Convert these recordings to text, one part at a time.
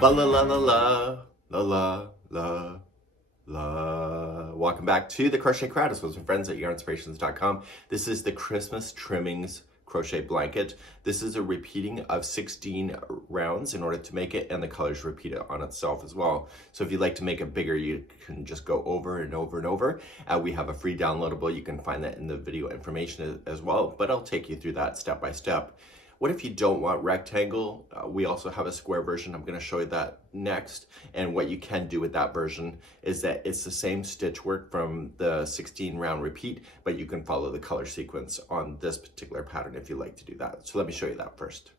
La la la la la la la la la. Welcome back to the Crochet Crowd with my friends at yarnspirations.com. This is the Christmas Trimmings Crochet Blanket. This is a repeating of 16 rounds in order to make it, and the colors repeat it on itself as well. So if you'd like to make it bigger, you can just go over and over and over. We have a free downloadable. You can find that in the video information as well, but I'll take you through that step by step. What if you don't want rectangle? We also have a square version. I'm going to show you that next. And what you can do with that version is that it's the same stitch work from the 16 round repeat, but you can follow the color sequence on this particular pattern if you like to do that. So let me show you that first.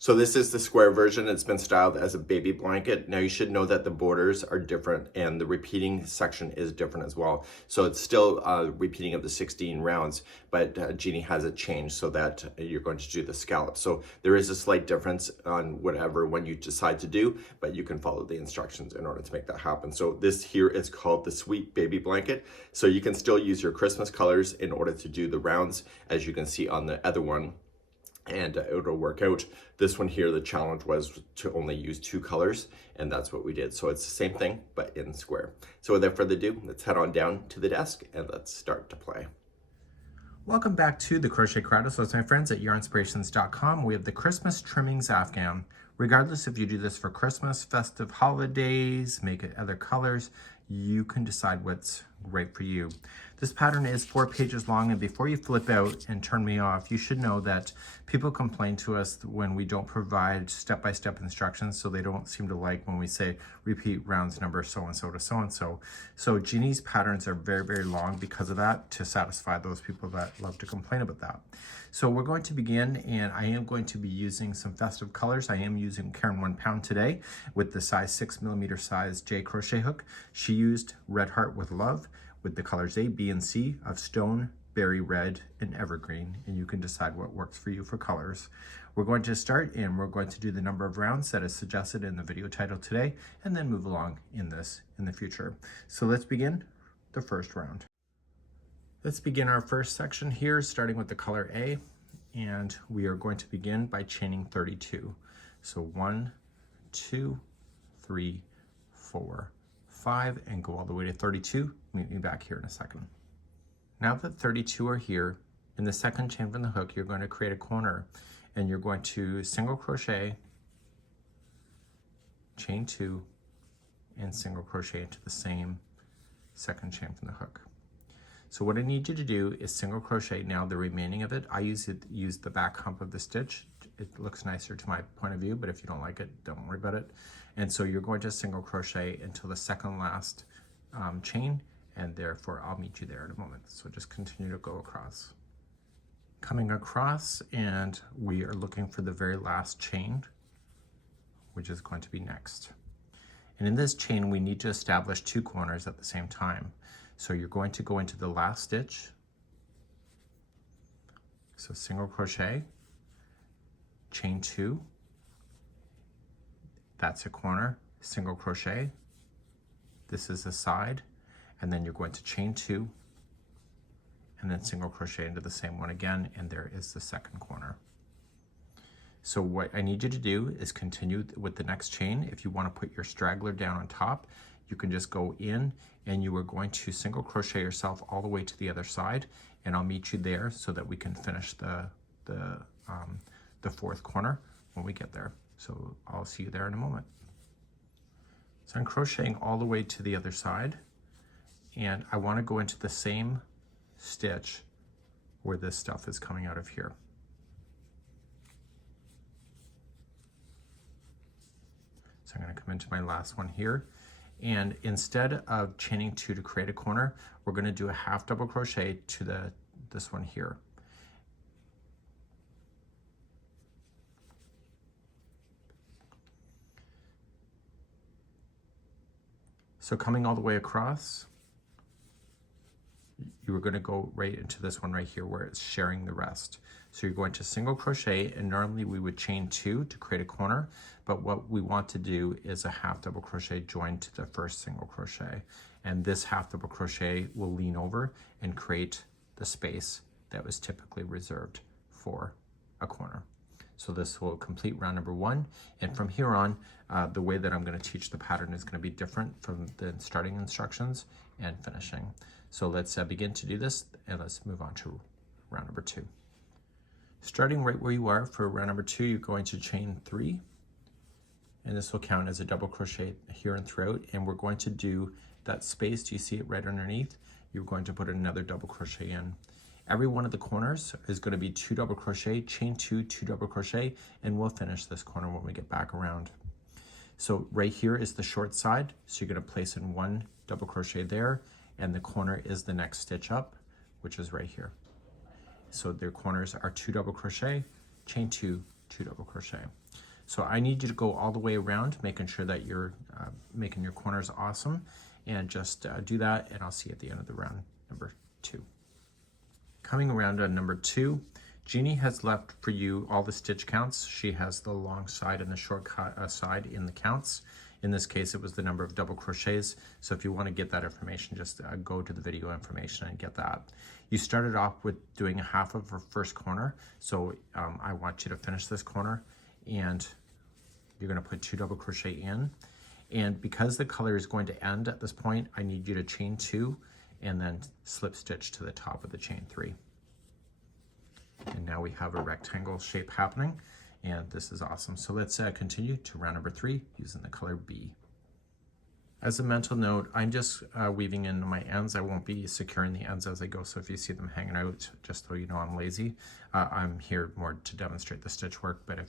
So this is the square version. It's been styled as a baby blanket. Now you should know that the borders are different and the repeating section is different as well. So it's still repeating of the 16 rounds, but Jeanne has it changed so that you're going to do the scallop. So there is a slight difference on whatever one you decide to do, but you can follow the instructions in order to make that happen. So this here is called the Sweet Baby Blanket. So you can still use your Christmas colors in order to do the rounds, as you can see on the other one. And it'll work out. This one here, the challenge was to only use 2 colors, and that's what we did. So it's the same thing, but in square. So without further ado, let's head on down to the desk and let's start to play. Welcome back to the Crochet Crowd with my friends at yarnspirations.com. We have the Christmas Trimmings Afghan. Regardless if you do this for Christmas, festive holidays, make it other colors, you can decide what's right for you. This pattern is 4 pages long, and before you flip out and turn me off, you should know that people complain to us when we don't provide step-by-step instructions, so they don't seem to like when we say repeat rounds number so-and-so to so-and-so. So Jeanne's patterns are very, very long because of that, to satisfy those people that love to complain about that. So we're going to begin, and I am going to be using some festive colors. I am using Karen 1 pound today with the size 6mm size J crochet hook. She used Red Heart with Love with the colors A, B, and C of Stone, Berry Red, and Evergreen, and you can decide what works for you for colors. We're going to start, and we're going to do the number of rounds that is suggested in the video title today, and then move along in the future. So let's begin the first round. Let's begin our first section here, starting with the color A, and we are going to begin by chaining 32. So 1, 2, 3, 4, 5, and go all the way to 32. Meet me back here in a second. Now that 32 are here, in the second chain from the hook, you're going to create a corner, and you're going to single crochet, chain 2, and single crochet into the same second chain from the hook. So what I need you to do is single crochet now the remaining of it. I use the back hump of the stitch. It looks nicer to my point of view, but if you don't like it, don't worry about it. And so you're going to single crochet until the second last chain, and therefore I'll meet you there in a moment. So just continue to go across. Coming across, and we are looking for the very last chain, which is going to be next. And in this chain, we need to establish 2 corners at the same time. So you're going to go into the last stitch. So single crochet, chain 2, that's a corner, single crochet, this is the side, and then you're going to chain 2, and then single crochet into the same one again, and there is the second corner. So what I need you to do is continue with the next chain. If you want to put your straggler down on top, you can just go in, and you are going to single crochet yourself all the way to the other side, and I'll meet you there so that we can finish the 4th corner when we get there. So I'll see you there in a moment. So I'm crocheting all the way to the other side, and I want to go into the same stitch where this stuff is coming out of here. So I'm going to come into my last one here, and instead of chaining 2 to create a corner, we're going to do a half double crochet to this one here. So coming all the way across, you are going to go right into this one right here where it's sharing the rest. So you're going to single crochet, and normally we would chain 2 to create a corner, but what we want to do is a half double crochet joined to the first single crochet, and this half double crochet will lean over and create the space that was typically reserved for a corner. So this will complete round number 1. And from here on, the way that I'm going to teach the pattern is going to be different from the starting instructions and finishing. So let's begin to do this, and let's move on to round number 2. Starting right where you are for round number 2, you're going to chain 3, and this will count as a double crochet here and throughout. And we're going to do that space. Do you see it right underneath? You're going to put another double crochet in. Every one of the corners is going to be 2 double crochet, chain 2, 2 double crochet, and we'll finish this corner when we get back around. So right here is the short side, so you're going to place in 1 double crochet there, and the corner is the next stitch up, which is right here. So their corners are 2 double crochet, chain 2, 2 double crochet. So I need you to go all the way around, making sure that you're making your corners awesome, and just do that, and I'll see you at the end of the round number 2. Coming around on number 2, Jeanne has left for you all the stitch counts. She has the long side and the short side in the counts. In this case, it was the number of double crochets. So if you want to get that information, just go to the video information and get that. You started off with doing a half of her first corner. So I want you to finish this corner, and you're going to put 2 double crochet in. And because the color is going to end at this point, I need you to chain 2 and then slip stitch to the top of the chain 3. And now we have a rectangle shape happening, and this is awesome. So let's continue to round number 3 using the color B. As a mental note, I'm just weaving in my ends. I won't be securing the ends as I go, so if you see them hanging out, just so you know I'm lazy. I'm here more to demonstrate the stitch work, but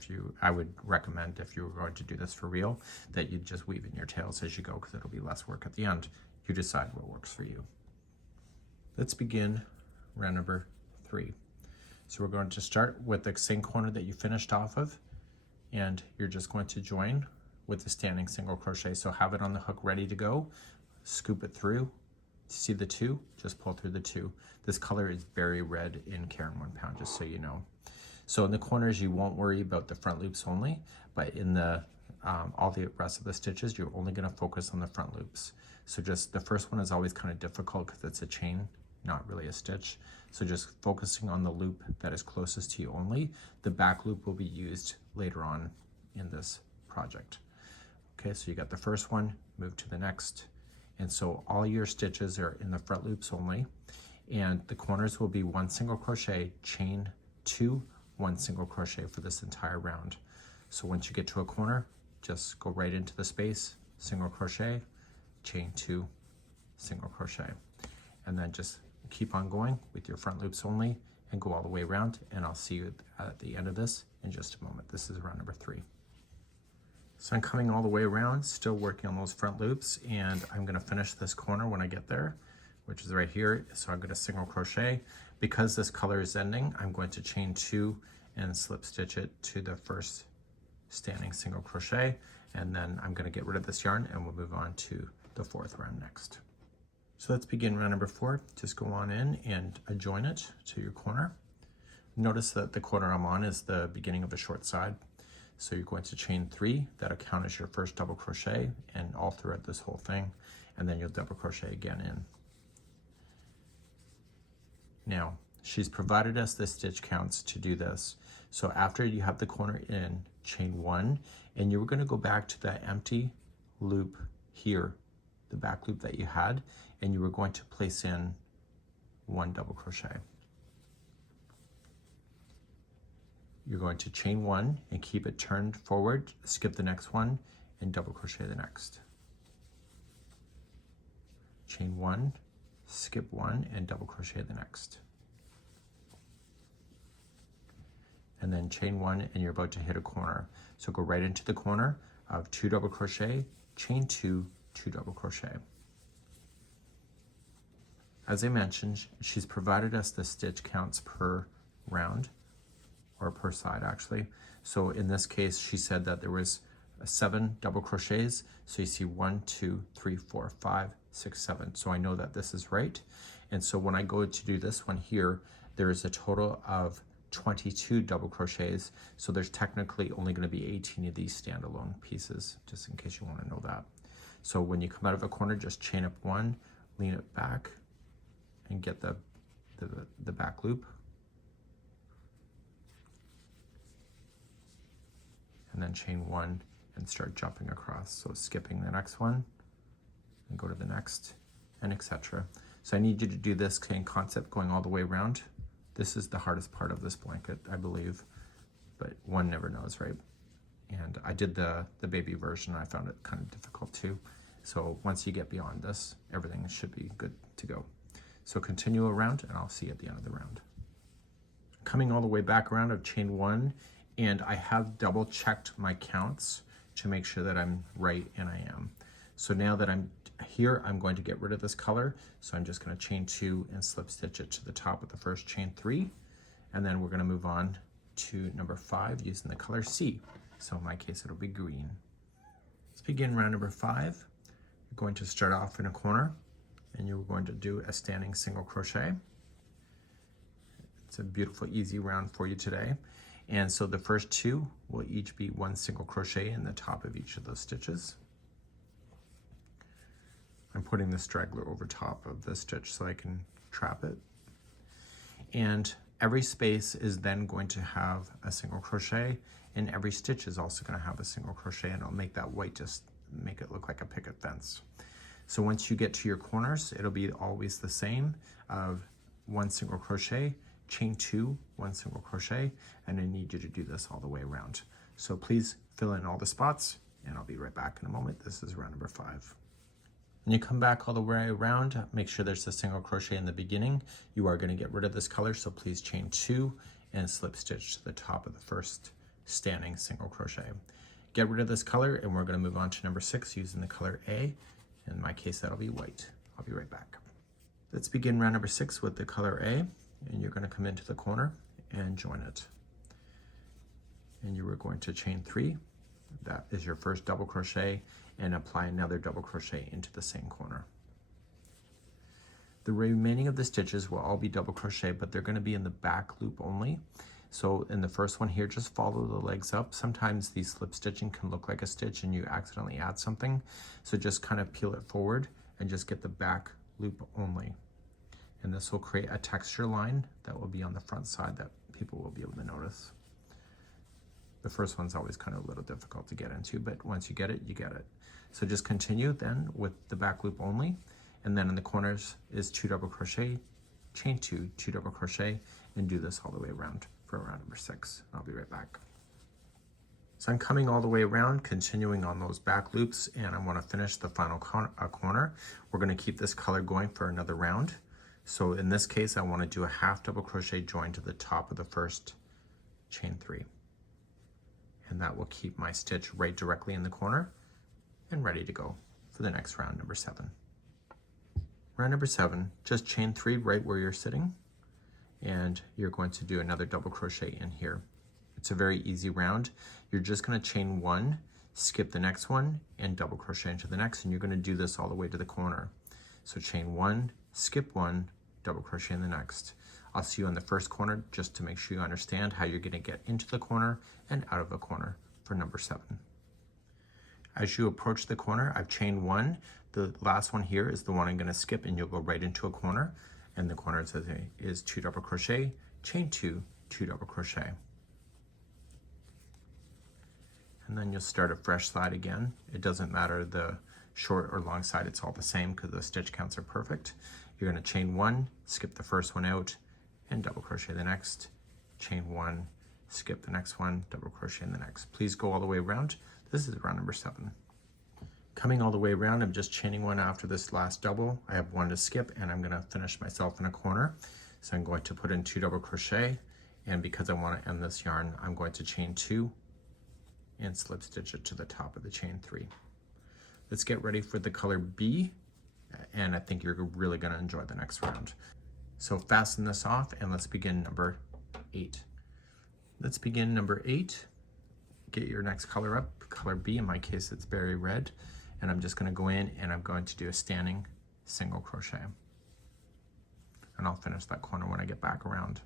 I would recommend, if you were going to do this for real, that you just weave in your tails as you go, because it'll be less work at the end. You decide what works for you. Let's begin round number 3. So we're going to start with the same corner that you finished off of, and you're just going to join with the standing single crochet. So have it on the hook ready to go, scoop it through. See the 2? Just pull through the 2. This color is very red in Karen 1 pound, just so you know. So in the corners, you won't worry about the front loops only, but in the all the rest of the stitches, you're only going to focus on the front loops. So just the first one is always kind of difficult because it's a chain, not really a stitch. So just focusing on the loop that is closest to you only. The back loop will be used later on in this project. Okay, so you got the first one, move to the next. And so all your stitches are in the front loops only. And the corners will be 1 single crochet, chain 2, 1 single crochet for this entire round. So once you get to a corner, just go right into the space, single crochet, chain 2, single crochet. And then just keep on going with your front loops only and go all the way around, and I'll see you at the end of this in just a moment. This is round number 3. So I'm coming all the way around, still working on those front loops, and I'm going to finish this corner when I get there, which is right here. So I'm going to single crochet. Because this color is ending, I'm going to chain 2 and slip stitch it to the first standing single crochet, and then I'm going to get rid of this yarn and we'll move on to the 4th round next. So let's begin round number 4. Just go on in and join it to your corner. Notice that the corner I'm on is the beginning of a short side. So you're going to chain 3, that'll count as your first double crochet, and all throughout this whole thing, and then you'll double crochet again in. Now, she's provided us the stitch counts to do this. So after you have the corner in, chain 1, and you're going to go back to that empty loop here, the back loop that you had, and you were going to place in 1 double crochet. You're going to chain 1 and keep it turned forward, skip the next one, and double crochet the next. Chain 1, skip 1, and double crochet the next. And then chain 1, and you're about to hit a corner. So go right into the corner of 2 double crochet, chain 2, 2 double crochet. As I mentioned, she's provided us the stitch counts per round, or per side actually. So in this case, she said that there was 7 double crochets. So you see 1, 2, 3, 4, 5, 6, 7. So I know that this is right. And so when I go to do this one here, there is a total of 22 double crochets. So there's technically only going to be 18 of these standalone pieces, just in case you want to know that. So when you come out of a corner, just chain up 1, lean it back, and get the back loop. and then chain 1 and start jumping across. So skipping the next one and go to the next, and etc. So I need you to do this same concept going all the way around. This is the hardest part of this blanket, I believe, but one never knows, right? And I did the baby version. I found it kind of difficult too. So once you get beyond this, everything should be good to go. So continue around, and I'll see you at the end of the round. Coming all the way back around, I've chained 1, and I have double checked my counts to make sure that I'm right, and I am. So now that I'm here, I'm going to get rid of this color. So I'm just going to chain 2 and slip stitch it to the top of the first chain 3. And then we're going to move on to number 5 using the color C. So in my case, it'll be green. Let's begin round number 5. You're going to start off in a corner, and you're going to do a standing single crochet. It's a beautiful, easy round for you today. And so the first 2 will each be 1 single crochet in the top of each of those stitches. I'm putting the straggler over top of the stitch so I can trap it. And every space is then going to have a single crochet, and every stitch is also going to have a single crochet, and I'll make that white just make it look like a picket fence. So once you get to your corners, it'll be always the same of 1 single crochet, chain 2, 1 single crochet, and I need you to do this all the way around. So please fill in all the spots, and I'll be right back in a moment. This is round number 5. When you come back all the way around, make sure there's a single crochet in the beginning. You are going to get rid of this color, so please chain 2 and slip stitch to the top of the first standing single crochet. Get rid of this color, and we're going to move on to number 6 using the color A. In my case, that'll be white. I'll be right back. Let's begin round number 6 with the color A, and you're going to come into the corner and join it. And you are going to chain 3. That is your first double crochet, and apply another double crochet into the same corner. The remaining of the stitches will all be double crochet, but they're going to be in the back loop only. So in the first one here, just follow the legs up. Sometimes these slip stitching can look like a stitch and you accidentally add something. So just kind of peel it forward and just get the back loop only. And this will create a texture line that will be on the front side that people will be able to notice. The first one's always kind of a little difficult to get into, but once you get it, you get it. So just continue then with the back loop only, and then in the corners is 2 double crochet, chain 2, 2 double crochet, and do this all the way around for round number 6. I'll be right back. So I'm coming all the way around, continuing on those back loops, and I want to finish the final corner. We're going to keep this color going for another round. So in this case, I want to do a half double crochet join to the top of the first chain 3. And that will keep my stitch right directly in the corner and ready to go for the next round, number 7. Round number 7, just chain 3 right where you're sitting, and you're going to do another double crochet in here. It's a very easy round. You're just going to chain 1, skip the next one, and double crochet into the next, and you're going to do this all the way to the corner. So chain 1, skip 1, double crochet in the next. I'll see you on the first corner just to make sure you understand how you're going to get into the corner and out of a corner for number 7. As you approach the corner, I've chained 1. The last one here is the one I'm going to skip, and you'll go right into a corner. And the corner is 2 double crochet, chain 2, 2 double crochet. And then you'll start a fresh side again. It doesn't matter the short or long side, it's all the same because the stitch counts are perfect. You're going to chain 1, skip the first one out, and double crochet the next, chain 1, skip the next one, double crochet in the next. Please go all the way around. This is round number 7. Coming all the way around, I'm just chaining 1 after this last double. I have 1 to skip, and I'm going to finish myself in a corner. So I'm going to put in 2 double crochet, and because I want to end this yarn, I'm going to chain 2 and slip stitch it to the top of the chain 3. Let's get ready for the color B, and I think you're really going to enjoy the next round. So fasten this off, and let's begin number 8. Let's begin number 8. Get your next color up, color B. In my case, it's berry red. And I'm just going to go in, and I'm going to do a standing single crochet. And I'll finish that corner when I get back around.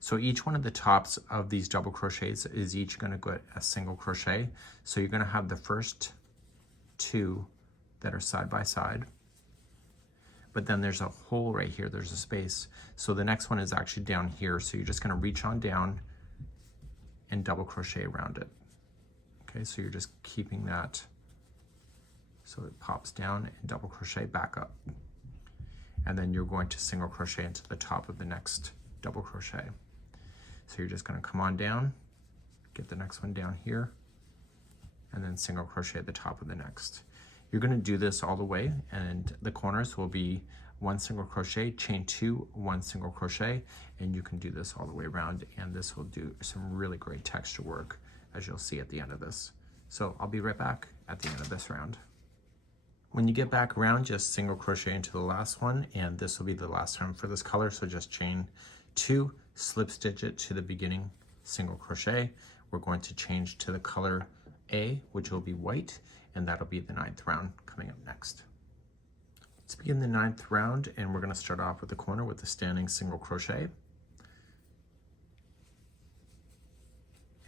So each one of the tops of these double crochets is each going to get a single crochet. So you're going to have the first 2 that are side by side. But then there's a hole right here, there's a space. So the next one is actually down here. So you're just going to reach on down and double crochet around it. Okay, so you're just keeping that so it pops down and double crochet back up. And then you're going to single crochet into the top of the next double crochet. So you're just going to come on down, get the next one down here, and then single crochet at the top of the next. You're going to do this all the way, and the corners will be 1 single crochet, chain 2, 1 single crochet, and you can do this all the way around, and this will do some really great texture work, as you'll see at the end of this. So I'll be right back at the end of this round. When you get back around, just single crochet into the last one, and this will be the last time for this color, so just chain 2, slip stitch it to the beginning, single crochet. We're going to change to the color A, which will be white, and that'll be the 9th round coming up next. Let's begin the 9th round, and we're going to start off with the corner with the standing single crochet.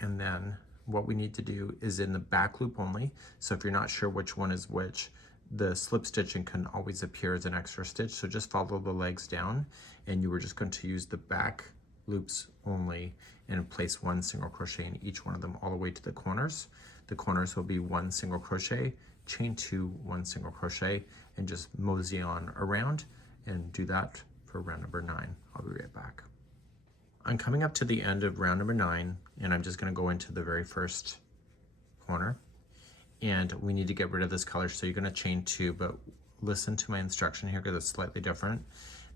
And then what we need to do is in the back loop only, so if you're not sure which one is which, the slip stitching can always appear as an extra stitch, so just follow the legs down, and you were just going to use the back loops only and place 1 single crochet in each one of them all the way to the corners. The corners will be 1 single crochet, chain 2, 1 single crochet, and just mosey on around, and do that for round number 9. I'll be right back. I'm coming up to the end of round number 9, and I'm just going to go into the very first corner, and we need to get rid of this color, so you're going to chain 2, but listen to my instruction here because it's slightly different.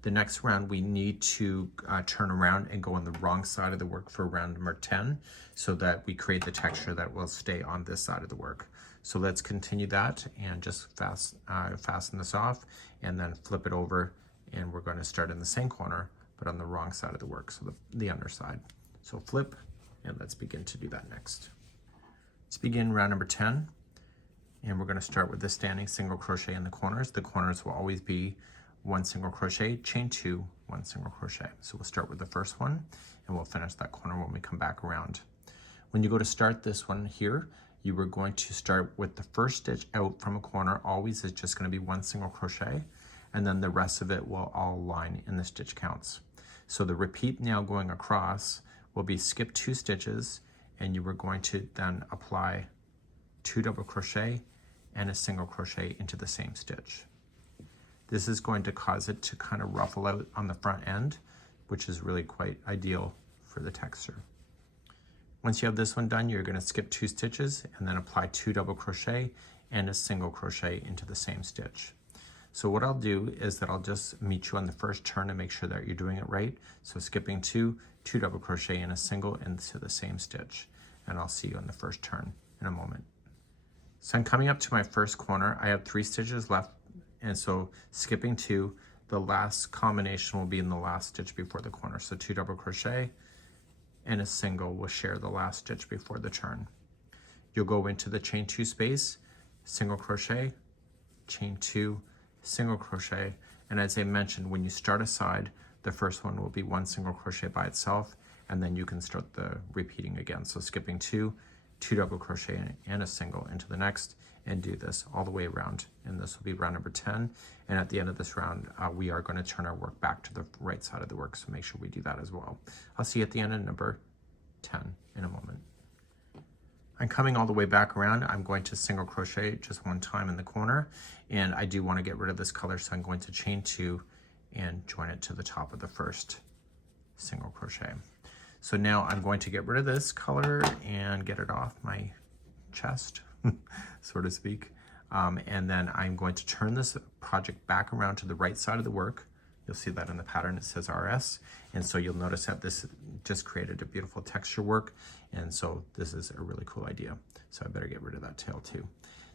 The next round we need to turn around and go on the wrong side of the work for round number 10, so that we create the texture that will stay on this side of the work. So let's continue that and just fasten this off, and then flip it over, and we're going to start in the same corner but on the wrong side of the work, so the underside. So flip, and let's begin to do that next. Let's begin round number 10, and we're going to start with the standing single crochet in the corners. The corners will always be 1 single crochet, chain 2, 1 single crochet. So we'll start with the first one, and we'll finish that corner when we come back around. When you go to start this one here, you were going to start with the first stitch out from a corner. Always is just going to be 1 single crochet, and then the rest of it will all line in the stitch counts. So the repeat now going across will be skip 2 stitches, and you were going to then apply 2 double crochet and a single crochet into the same stitch. This is going to cause it to kind of ruffle out on the front end, which is really quite ideal for the texture. Once you have this one done, you're going to skip 2 stitches and then apply 2 double crochet and a single crochet into the same stitch. So what I'll do is that I'll just meet you on the first turn to make sure that you're doing it right. So skipping 2, 2 double crochet and a single into the same stitch, and I'll see you on the first turn in a moment. So I'm coming up to my first corner. I have 3 stitches left, and so skipping 2, the last combination will be in the last stitch before the corner. So 2 double crochet and a single will share the last stitch before the turn. You'll go into the chain 2 space, single crochet, chain 2, single crochet, and as I mentioned, when you start a side, the first one will be 1 single crochet by itself, and then you can start the repeating again. So skipping 2, 2 double crochet and a single into the next, and do this all the way around, and this will be round number 10. And at the end of this round, we are going to turn our work back to the right side of the work, so make sure we do that as well. I'll see you at the end of number 10 in a moment. I'm coming all the way back around. I'm going to single crochet just 1 time in the corner, and I do want to get rid of this color, so I'm going to chain 2 and join it to the top of the first single crochet. So now I'm going to get rid of this color and get it off my chest, so to speak. And then I'm going to turn this project back around to the right side of the work. You'll see that in the pattern, it says RS. And so you'll notice that this just created a beautiful texture work. And so this is a really cool idea. So I better get rid of that tail too.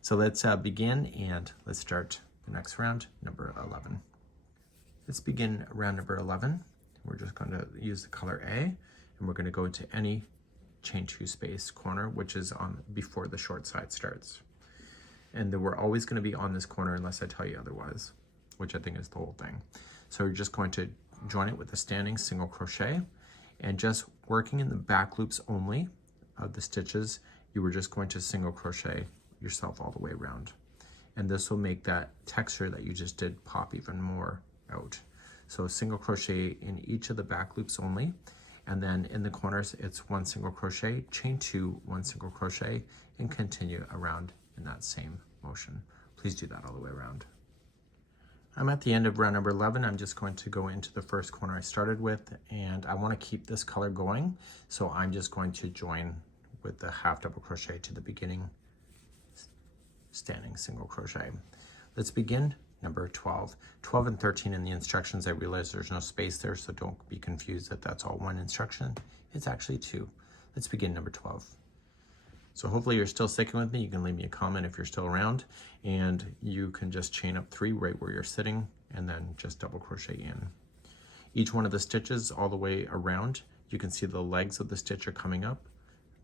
So let's begin, and let's start the next round, number 11. Let's begin round number 11. We're just going to use the color A, and we're going to go into any chain 2 space corner, which is on before the short side starts. And then we're always going to be on this corner unless I tell you otherwise, which I think is the whole thing. So you're just going to join it with a standing single crochet, and just working in the back loops only of the stitches, you were just going to single crochet yourself all the way around. And this will make that texture that you just did pop even more out. So single crochet in each of the back loops only, And then in the corners, it's 1 single crochet, chain 2, 1 single crochet, and continue around in that same motion. Please do that all the way around. I'm at the end of round number 11. I'm just going to go into the first corner I started with, and I want to keep this color going, so I'm just going to join with the half double crochet to the beginning standing single crochet. Let's begin number 12. 12 and 13 in the instructions, I realize there's no space there, so don't be confused that that's all one instruction. It's actually 2. Let's begin number 12. So hopefully you're still sticking with me. You can leave me a comment if you're still around, and you can just chain up 3 right where you're sitting and then just double crochet in. Each one of the stitches all the way around, you can see the legs of the stitch are coming up.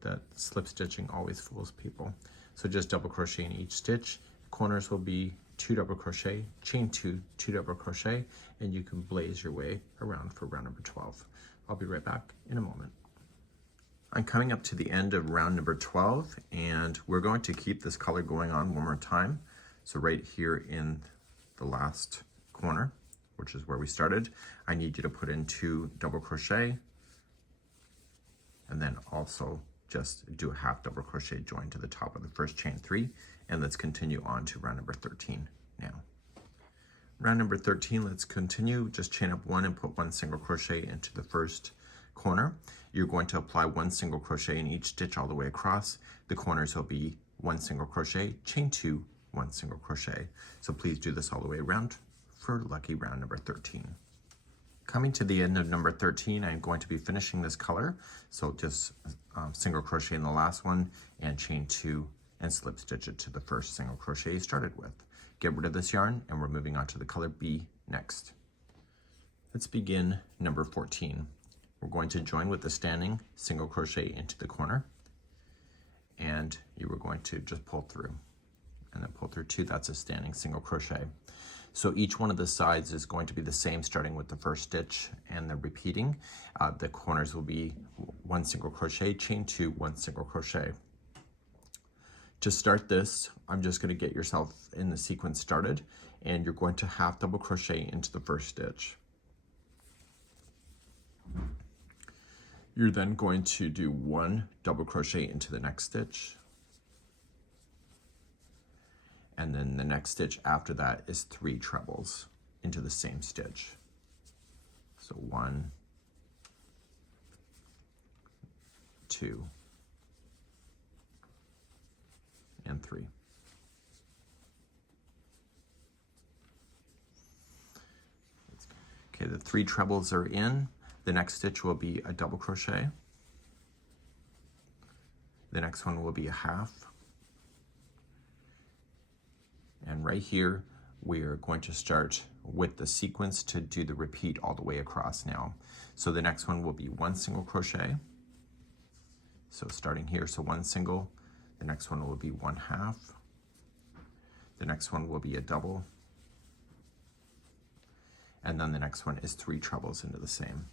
That slip stitching always fools people. So just double crochet in each stitch. Corners will be 2 double crochet, chain 2, 2 double crochet, and you can blaze your way around for round number 12. I'll be right back in a moment. I'm coming up to the end of round number 12, and we're going to keep this color going on one more time. So right here in the last corner, which is where we started, I need you to put in 2 double crochet, and then also just do a half double crochet join to the top of the first chain 3, and let's continue on to round number 13 now. Round number 13, let's continue. Just chain up 1 and put 1 single crochet into the first corner. You're going to apply 1 single crochet in each stitch all the way across. The corners will be 1 single crochet, chain 2, 1 single crochet. So please do this all the way around for lucky round number 13. Coming to the end of number 13, I'm going to be finishing this color. So just single crochet in the last one and chain 2 and slip stitch it to the first single crochet you started with. Get rid of this yarn, and we're moving on to the color B next. Let's begin number 14. We're going to join with the standing single crochet into the corner, and you are going to just pull through and then pull through 2. That's a standing single crochet. So each one of the sides is going to be the same, starting with the first stitch and then repeating. The corners will be 1 single crochet, chain 2, 1 single crochet. To start this, I'm just going to get yourself in the sequence started, and you're going to half double crochet into the first stitch. You're then going to do 1 double crochet into the next stitch, and then the next stitch after that is 3 trebles into the same stitch. So 1, 2, and 3. Okay, the 3 trebles are in. The next stitch will be a double crochet. The next one will be a half. And right here, we are going to start with the sequence to do the repeat all the way across now. So the next one will be 1 single crochet. So starting here, so 1 single. The next one will be 1 half. The next one will be a double. And then the next one is 3 trebles into the same.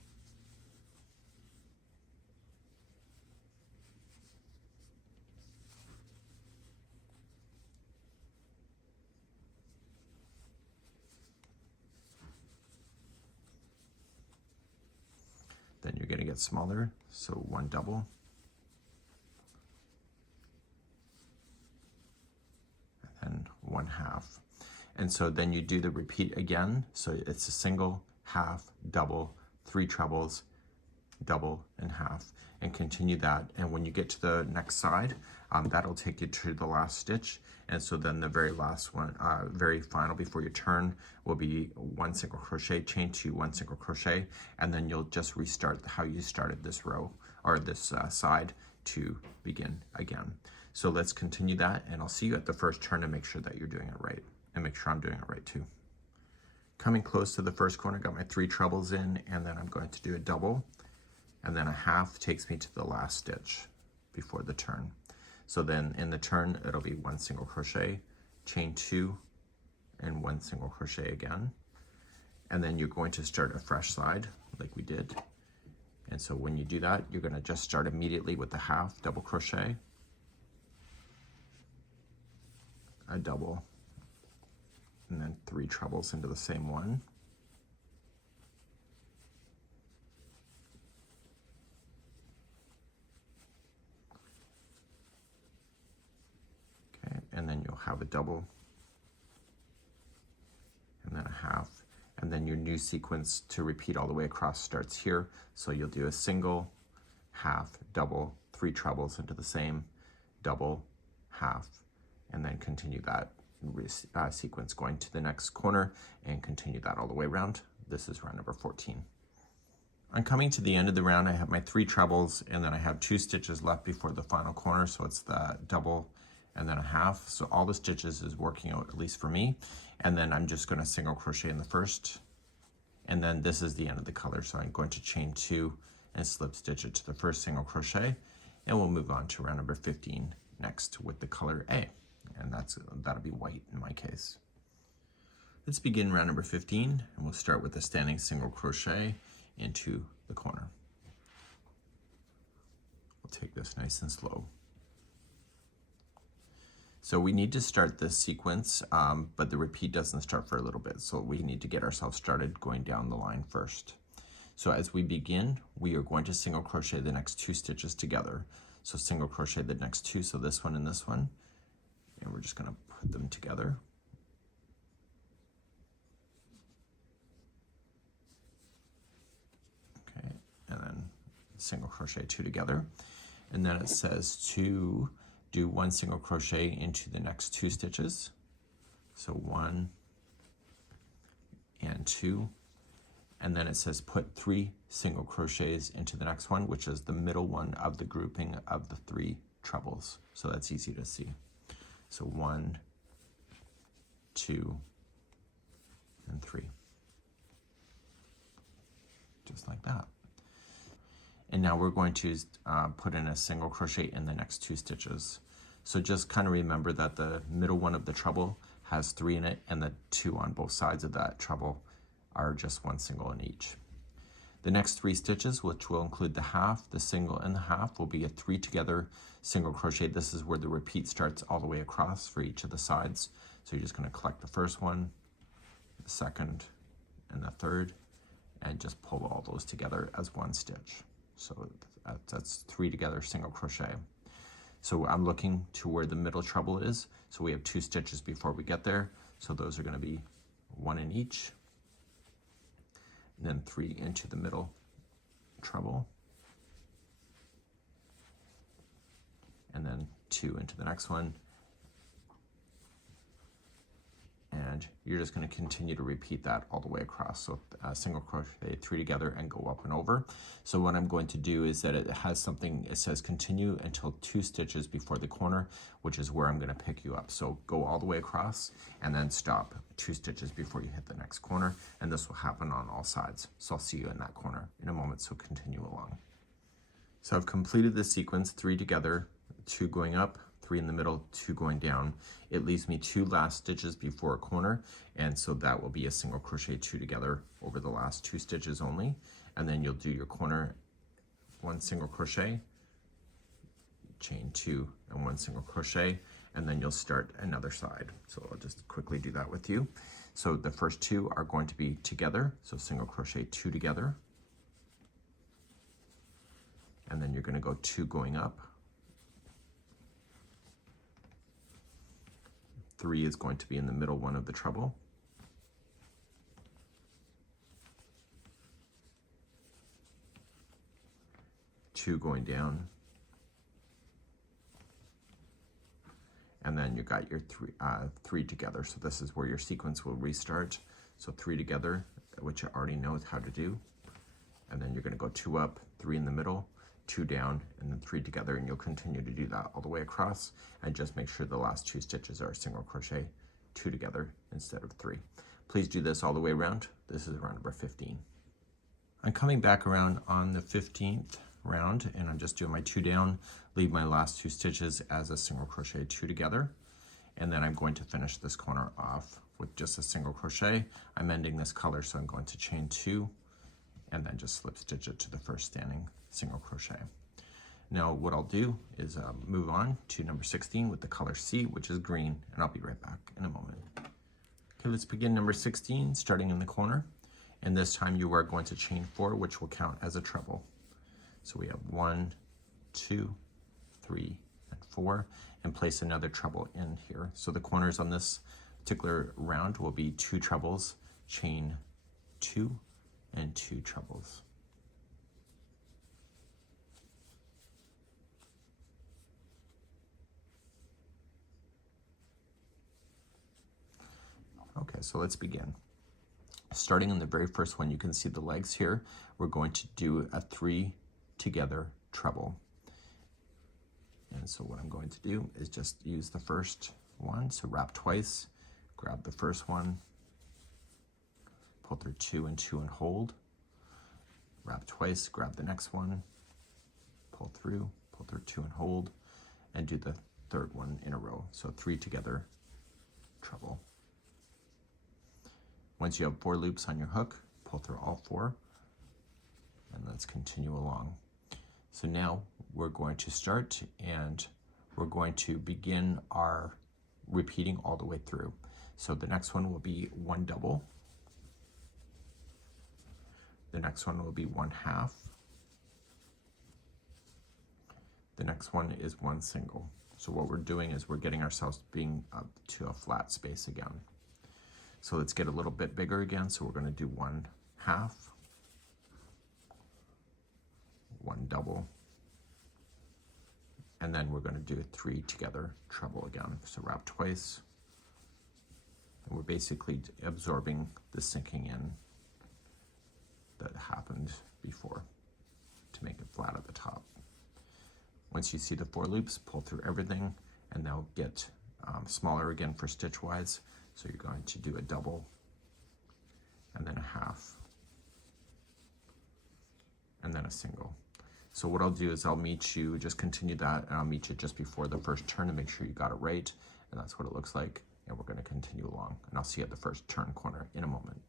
Then you're going to get smaller, so 1 double. And 1 half. And so then you do the repeat again. So it's a single, half, double, 3 trebles, double, and half, and continue that. And when you get to the next side, that'll take you to the last stitch. And so then the very last one, very final before you turn, will be 1 single crochet, chain 2, 1 single crochet, and then you'll just restart how you started this row or this side to begin again. So let's continue that, and I'll see you at the first turn to make sure that you're doing it right, and make sure I'm doing it right too. Coming close to the first corner, got my 3 trebles in, and then I'm going to do a double, and then a half takes me to the last stitch before the turn. So then in the turn, it'll be 1 single crochet, chain 2, and 1 single crochet again. And then you're going to start a fresh side like we did. And so when you do that, you're going to just start immediately with the half double crochet, a double, and then 3 trebles into the same one. have a double, and then a half, and then your new sequence to repeat all the way across starts here. So you'll do a single, half, double, 3 trebles into the same, double, half, and then continue that sequence going to the next corner and continue that all the way around. This is round number 14. I'm coming to the end of the round. I have my 3 trebles, and then I have 2 stitches left before the final corner, so it's the double and then a half. So all the stitches is working out, at least for me. And then I'm just going to single crochet in the first, and then this is the end of the color, so I'm going to chain 2 and slip stitch it to the first single crochet, and we'll move on to round number 15 next with the color A, and that'll be white in my case. Let's begin round number 15, and we'll start with a standing single crochet into the corner. We'll take this nice and slow. So we need to start this sequence, but the repeat doesn't start for a little bit, so we need to get ourselves started going down the line first. So as we begin, we are going to single crochet the next 2 stitches together. So single crochet the next 2, so this one and this one, and we're just going to put them together. Okay, and then single crochet 2 together, and then it says to do 1 single crochet into the next 2 stitches. So 1 and 2, and then it says put 3 single crochets into the next one, which is the middle one of the grouping of the 3 trebles. So that's easy to see. So 1, 2, and 3. Just like that. And now we're going to put in a single crochet in the next 2 stitches. So just kind of remember that the middle one of the treble has 3 in it, and the 2 on both sides of that treble are just 1 single in each. The next 3 stitches, which will include the half, the single, and the half, will be a 3 together single crochet. This is where the repeat starts all the way across for each of the sides. So you're just going to collect the first one, the second, and the third, and just pull all those together as 1 stitch. So that's 3 together single crochet. So I'm looking to where the middle treble is. So we have 2 stitches before we get there. So those are going to be 1 in each, and then 3 into the middle treble, and then 2 into the next one. And you're just going to continue to repeat that all the way across. So single crochet 3 together and go up and over. So what I'm going to do is that it has something, it says continue until 2 stitches before the corner, which is where I'm going to pick you up. So go all the way across and then stop 2 stitches before you hit the next corner, and this will happen on all sides. So I'll see you in that corner in a moment, so continue along. So I've completed this sequence, 3 together, 2 going up, 3 in the middle, 2 going down. It leaves me 2 last stitches before a corner, and so that will be a single crochet 2 together over the last 2 stitches only, and then you'll do your corner 1 single crochet, chain 2 and 1 single crochet, and then you'll start another side. So I'll just quickly do that with you. So the first 2 are going to be together, so single crochet 2 together, and then you're going to go 2 going up. 3 is going to be in the middle one of the treble. 2 going down. And then you got your 3 together. So this is where your sequence will restart. So 3 together, which you already know how to do. And then you're going to go 2 up, 3 in the middle, 2 down, and then 3 together, and you'll continue to do that all the way across, and just make sure the last 2 stitches are single crochet 2 together instead of 3. Please do this all the way around. This is round number 15. I'm coming back around on the 15th round, and I'm just doing my 2 down, leave my last 2 stitches as a single crochet 2 together, and then I'm going to finish this corner off with just a single crochet. I'm ending this color, so I'm going to chain 2 and then just slip stitch it to the first standing single crochet. Now what I'll do is move on to number 16 with the color C, which is green, and I'll be right back in a moment. Okay, let's begin number 16, starting in the corner, and this time you are going to chain 4, which will count as a treble. So we have 1, 2, 3, and 4 and place another treble in here. So the corners on this particular round will be 2 trebles, chain 2 and 2 trebles. Okay, so let's begin. Starting in the very first one, you can see the legs here. We're going to do a 3 together treble. And so what I'm going to do is just use the first one, so wrap twice, grab the first one, pull through 2 and 2 and hold, wrap twice, grab the next one, pull through 2 and hold, and do the third one in a row. So 3 together treble. Once you have 4 loops on your hook, pull through all 4, and let's continue along. So now we're going to start, and we're going to begin our repeating all the way through. So the next one will be 1 double. The next one will be 1 half. The next one is 1 single. So what we're doing is we're getting ourselves being up to a flat space again. So let's get a little bit bigger again. So we're going to do 1 half, 1 double, and then we're going to do 3 together treble again. So wrap twice, and we're basically absorbing the sinking in that happened before to make it flat at the top. Once you see the 4 loops, pull through everything, and they'll get smaller again for stitch wise. So you're going to do a double, and then a half, and then a single. So what I'll do is I'll meet you, just continue that, and I'll meet you just before the first turn to make sure you got it right. And that's what it looks like. And we're going to continue along. And I'll see you at the first turn corner in a moment.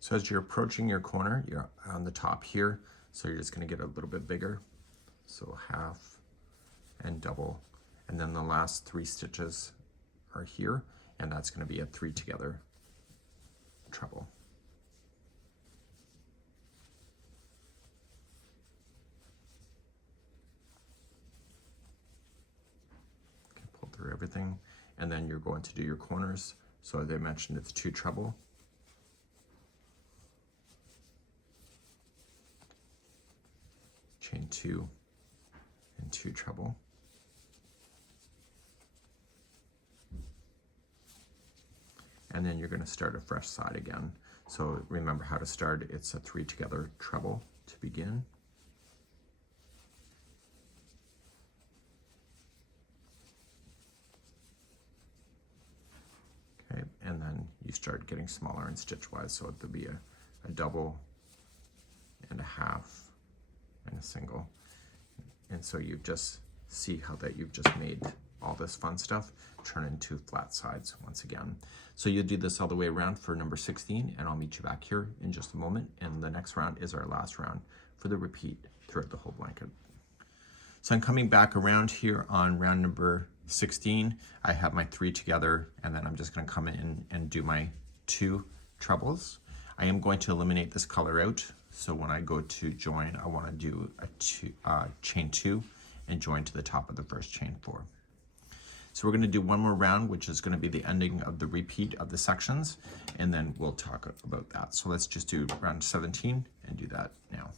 So as you're approaching your corner, you're on the top here. So you're just going to get a little bit bigger. So half and double. And then the last 3 stitches are here. And that's going to be a 3 together treble. Okay, pull through everything, and then you're going to do your corners. So as I mentioned, it's 2 treble, chain 2 and 2 treble. And then you're going to start a fresh side again. So remember how to start. It's a 3 together treble to begin. Okay, and then you start getting smaller and stitch wise. So it'll be a double and a half and a single. And so you just see how that you've just made all this fun stuff turn into flat sides once again. So you do this all the way around for number 16, and I'll meet you back here in just a moment. And the next round is our last round for the repeat throughout the whole blanket. So I'm coming back around here on round number 16. I have my 3 together, and then I'm just going to come in and do my 2 trebles. I am going to eliminate this color out. So when I go to join, I want to do a chain 2 and join to the top of the first chain 4. So we're going to do one more round, which is going to be the ending of the repeat of the sections, and then we'll talk about that. So let's just do round 17 and do that now.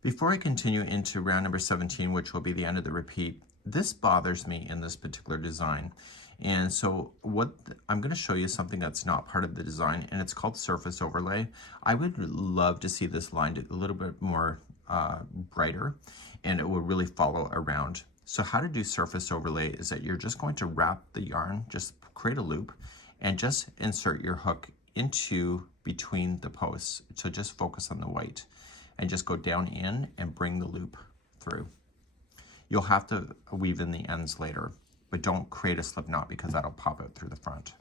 Before I continue into round number 17, which will be the end of the repeat, this bothers me in this particular design. And so I'm going to show you something that's not part of the design, and it's called surface overlay. I would love to see this lined a little bit more brighter, and it will really follow around. So how to do surface overlay is that you're just going to wrap the yarn, just create a loop, and just insert your hook into between the posts. So just focus on the white and just go down in and bring the loop through. You'll have to weave in the ends later, but don't create a slip knot because that'll pop out through the front.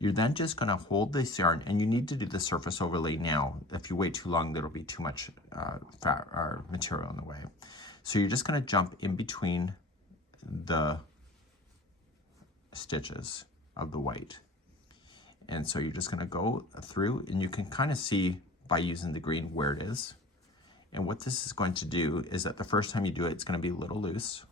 You're then just going to hold this yarn, and you need to do the surface overlay now. If you wait too long, there'll be too much fat or material in the way. So you're just going to jump in between the stitches of the white. And so you're just going to go through, and you can kind of see by using the green where it is. And what this is going to do is that the first time you do it, it's going to be a little loose.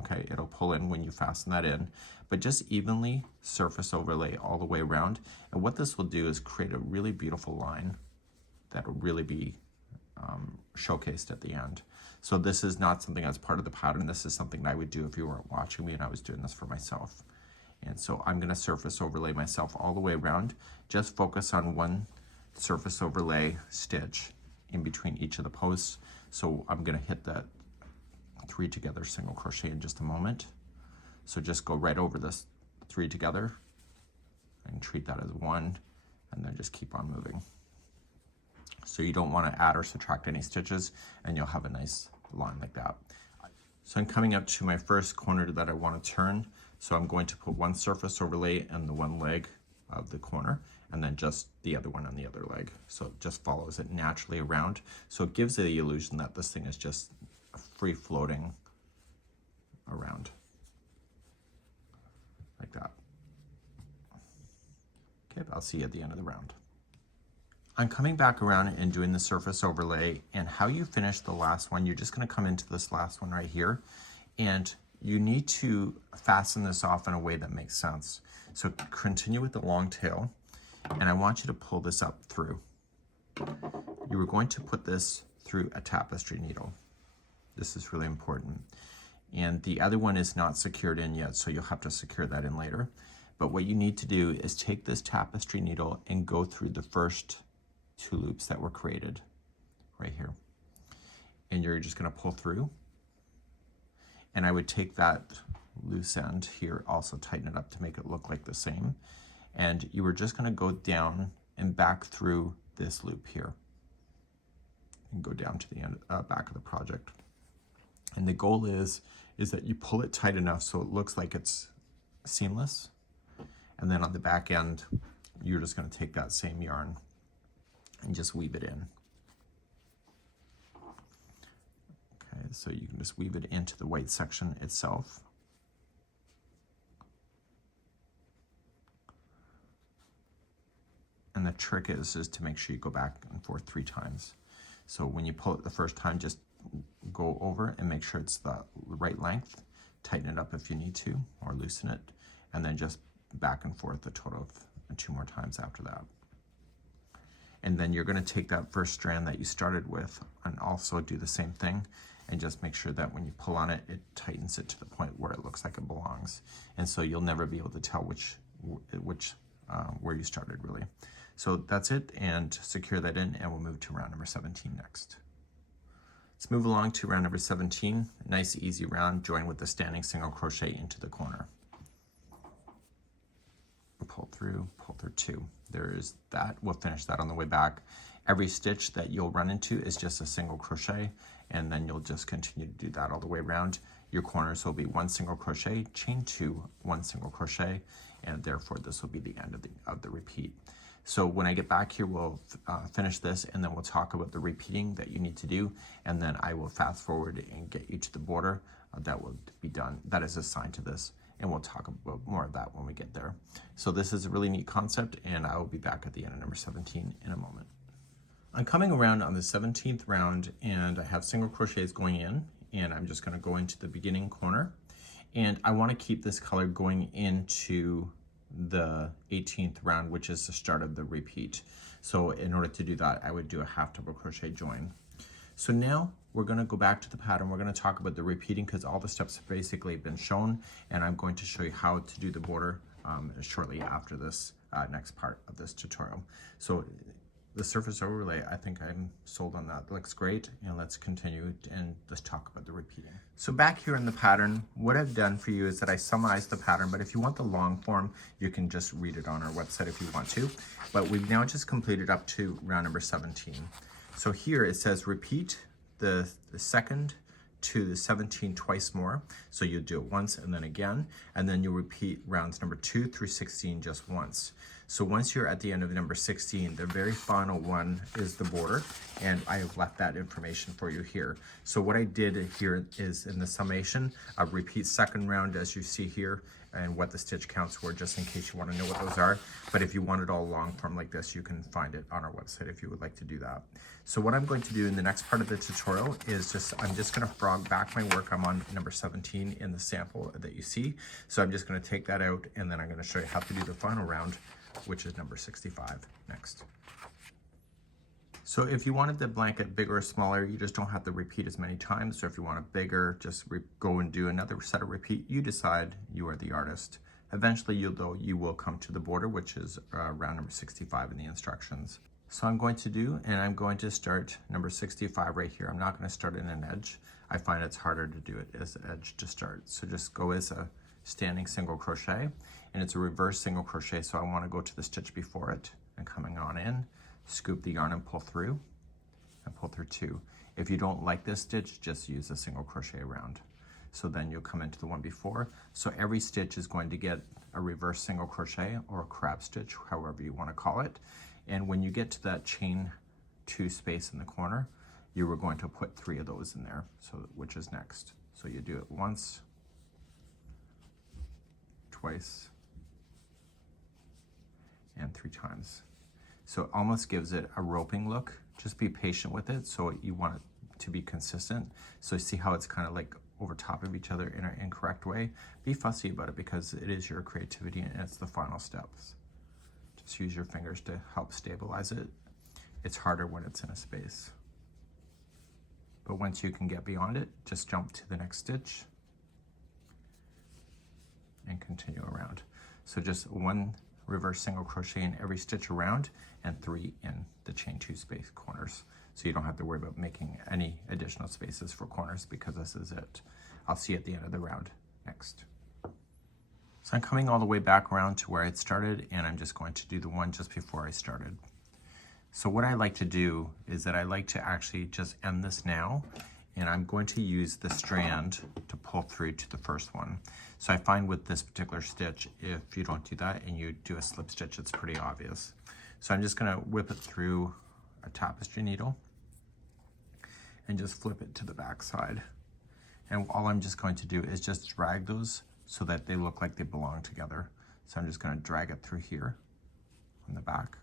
Okay, it'll pull in when you fasten that in, but just evenly surface overlay all the way around. And what this will do is create a really beautiful line that will really be showcased at the end. So this is not something that's part of the pattern. This is something that I would do if you weren't watching me and I was doing this for myself. And so I'm going to surface overlay myself all the way around. Just focus on one surface overlay stitch in between each of the posts. So I'm going to hit that 3 together single crochet in just a moment. So just go right over this 3 together and treat that as 1, and then just keep on moving. So you don't want to add or subtract any stitches, and you'll have a nice line like that. So I'm coming up to my first corner that I want to turn. So I'm going to put one surface overlay on the one leg of the corner, and then just the other one on the other leg. So it just follows it naturally around. So it gives the illusion that this thing is just free floating around like that. Okay, I'll see you at the end of the round. I'm coming back around and doing the surface overlay, and how you finish the last one, you're just going to come into this last one right here, and you need to fasten this off in a way that makes sense. So continue with the long tail, and I want you to pull this up through. You were going to put this through a tapestry needle. This is really important. And the other one is not secured in yet, so you'll have to secure that in later. But what you need to do is take this tapestry needle and go through the first 2 loops that were created right here. And you're just going to pull through. And I would take that loose end here, also tighten it up to make it look like the same. And you were just going to go down and back through this loop here and go down to the end, back of the project. And the goal is that you pull it tight enough so it looks like it's seamless. And then on the back end, you're just going to take that same yarn and just weave it in. Okay, so you can just weave it into the white section itself. And the trick is to make sure you go back and forth 3 times. So when you pull it the first time, just go over and make sure it's the right length. Tighten it up if you need to, or loosen it, and then just back and forth a total of 2 more times after that. And then you're going to take that first strand that you started with and also do the same thing, and just make sure that when you pull on it, it tightens it to the point where it looks like it belongs. And so you'll never be able to tell where you started really. So that's it, and secure that in, and we'll move to round number 17 next. Let's move along to round number 17. Nice easy round, join with the standing single crochet into the corner. Pull through 2. There's that. We'll finish that on the way back. Every stitch that you'll run into is just a single crochet, and then you'll just continue to do that all the way around. Your corners will be 1 single crochet, chain 2, 1 single crochet, and therefore this will be the end of the repeat. So when I get back here, we'll finish this, and then we'll talk about the repeating that you need to do, and then I will fast forward and get you to the border that will be done, that is assigned to this. And we'll talk about more of that when we get there. So this is a really neat concept, and I will be back at the end of number 17 in a moment. I'm coming around on the 17th round, and I have single crochets going in, and I'm just going to go into the beginning corner, and I want to keep this color going into the 18th round, which is the start of the repeat. So in order to do that, I would do a half double crochet join. So now we're going to go back to the pattern. We're going to talk about the repeating because all the steps have basically been shown, and I'm going to show you how to do the border shortly after this next part of this tutorial. So the surface overlay, I think I'm sold on that. It looks great, and let's continue and let's talk about the repeating. So back here in the pattern, what I've done for you is that I summarized the pattern, but if you want the long form, you can just read it on our website if you want to. But we've now just completed up to round number 17. So here it says repeat the second to the 17 twice more. So you do it once and then again, and then you'll repeat rounds number 2 through 16 just once. So once you're at the end of number 16, the very final one is the border, and I have left that information for you here. So what I did here is in the summation, a repeat second round as you see here, and what the stitch counts were, just in case you want to know what those are. But if you want it all long form like this, you can find it on our website if you would like to do that. So what I'm going to do in the next part of the tutorial is I'm just going to frog back my work. I'm on number 17 in the sample that you see. So I'm just going to take that out, and then I'm going to show you how to do the final round, which is number 65 next. So if you wanted the blanket bigger or smaller, you just don't have to repeat as many times. So if you want it bigger, just go and do another set of repeat. You decide, you are the artist. Eventually you will come to the border, which is round number 65 in the instructions. So I'm going to start number 65 right here. I'm not going to start in an edge. I find it's harder to do it as an edge to start. So just go as a standing single crochet, and it's a reverse single crochet. So I want to go to the stitch before it and coming on in, scoop the yarn and pull through 2. If you don't like this stitch, just use a single crochet around. So then you'll come into the one before. So every stitch is going to get a reverse single crochet or a crab stitch, however you want to call it. And when you get to that chain 2 space in the corner, you were going to put 3 of those in there, so which is next. So you do it once, twice, and 3 times. So it almost gives it a roping look. Just be patient with it. So you want it to be consistent. So see how it's kind of like over top of each other in an incorrect way. Be fussy about it because it is your creativity and it's the final steps. Just use your fingers to help stabilize it. It's harder when it's in a space. But once you can get beyond it, just jump to the next stitch and continue around. So just 1 reverse single crochet in every stitch around and 3 in the chain 2 space corners. So you don't have to worry about making any additional spaces for corners because this is it. I'll see you at the end of the round next. So I'm coming all the way back around to where I started, and I'm just going to do the one just before I started. So what I like to do is that I like to actually just end this now, and I'm going to use the strand to pull through to the first one. So I find with this particular stitch, if you don't do that and you do a slip stitch, it's pretty obvious. So I'm just gonna whip it through a tapestry needle and just flip it to the back side. And all I'm just going to do is just drag those so that they look like they belong together. So I'm just gonna drag it through here on the back.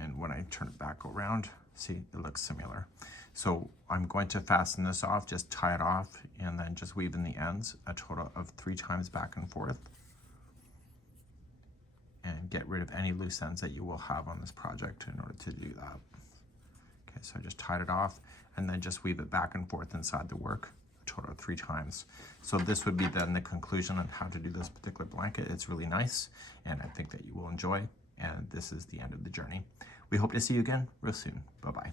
And when I turn it back around, see, it looks similar. So I'm going to fasten this off, just tie it off, and then just weave in the ends a total of 3 times back and forth. And get rid of any loose ends that you will have on this project in order to do that. Okay, so I just tied it off, and then just weave it back and forth inside the work, a total of 3 times. So this would be then the conclusion on how to do this particular blanket. It's really nice, and I think that you will enjoy. And this is the end of the journey. We hope to see you again real soon. Bye-bye.